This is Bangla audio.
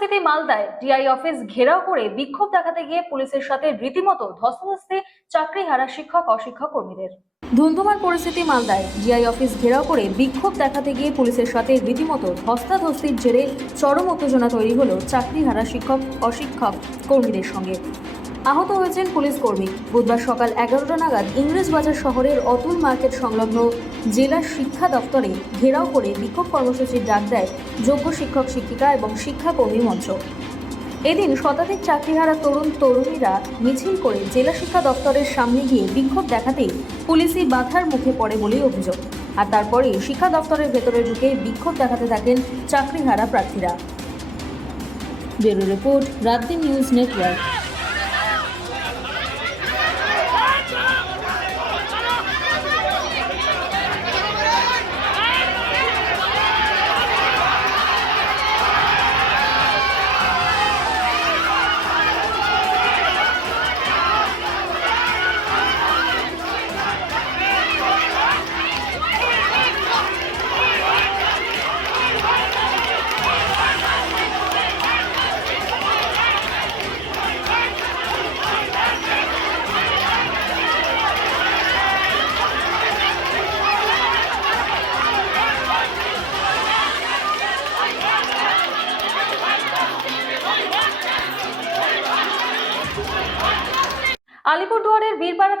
পরিস্থিতি মালদায় ডিআই অফিস ঘেরাও করে বিক্ষোভ দেখাতে গিয়ে পুলিশের সাথে রীতিমতো ধস্তাধস্তি চাকরি হারা শিক্ষক, অশিক্ষক কর্মীদের। ধুন্ধুমার পরিস্থিতি মালদায় জিআই অফিস ঘেরাও করে বিক্ষোভ দেখাতে গিয়ে পুলিশের সাথে রীতিমতো ধস্তাধস্তির জেরে চরম উত্তেজনা তৈরি হলো চাকরি হারা শিক্ষক, অশিক্ষক কর্মীদের সঙ্গে। আহত হয়েছেন পুলিশ কর্মী। বুধবার সকাল এগারোটা নাগাদ ইংরেজ বাজার শহরের অতুল মার্কেট সংলগ্ন জেলা শিক্ষা দপ্তরে ঘেরাও করে বিক্ষোভ কর্মসূচির ডাক দেয় যোগ্য শিক্ষক, শিক্ষিকা এবং শিক্ষাকর্মী মঞ্চ এদিন শতাধিক চাকরিহারা তরুণ, তরুণীরা মিছিল করে জেলা শিক্ষা দপ্তরের সামনে গিয়ে বিক্ষোভ দেখাতেই পুলিশি বাধার মুখে পড়ে বলেই অভিযোগ। আর তারপরে শিক্ষা দপ্তরের ভেতরে ঢুকে বিক্ষোভ দেখাতে থাকেন চাকরিহারা প্রার্থীরা। Bureau report Raatdin news network. আলিপুরদুয়ারের Birpara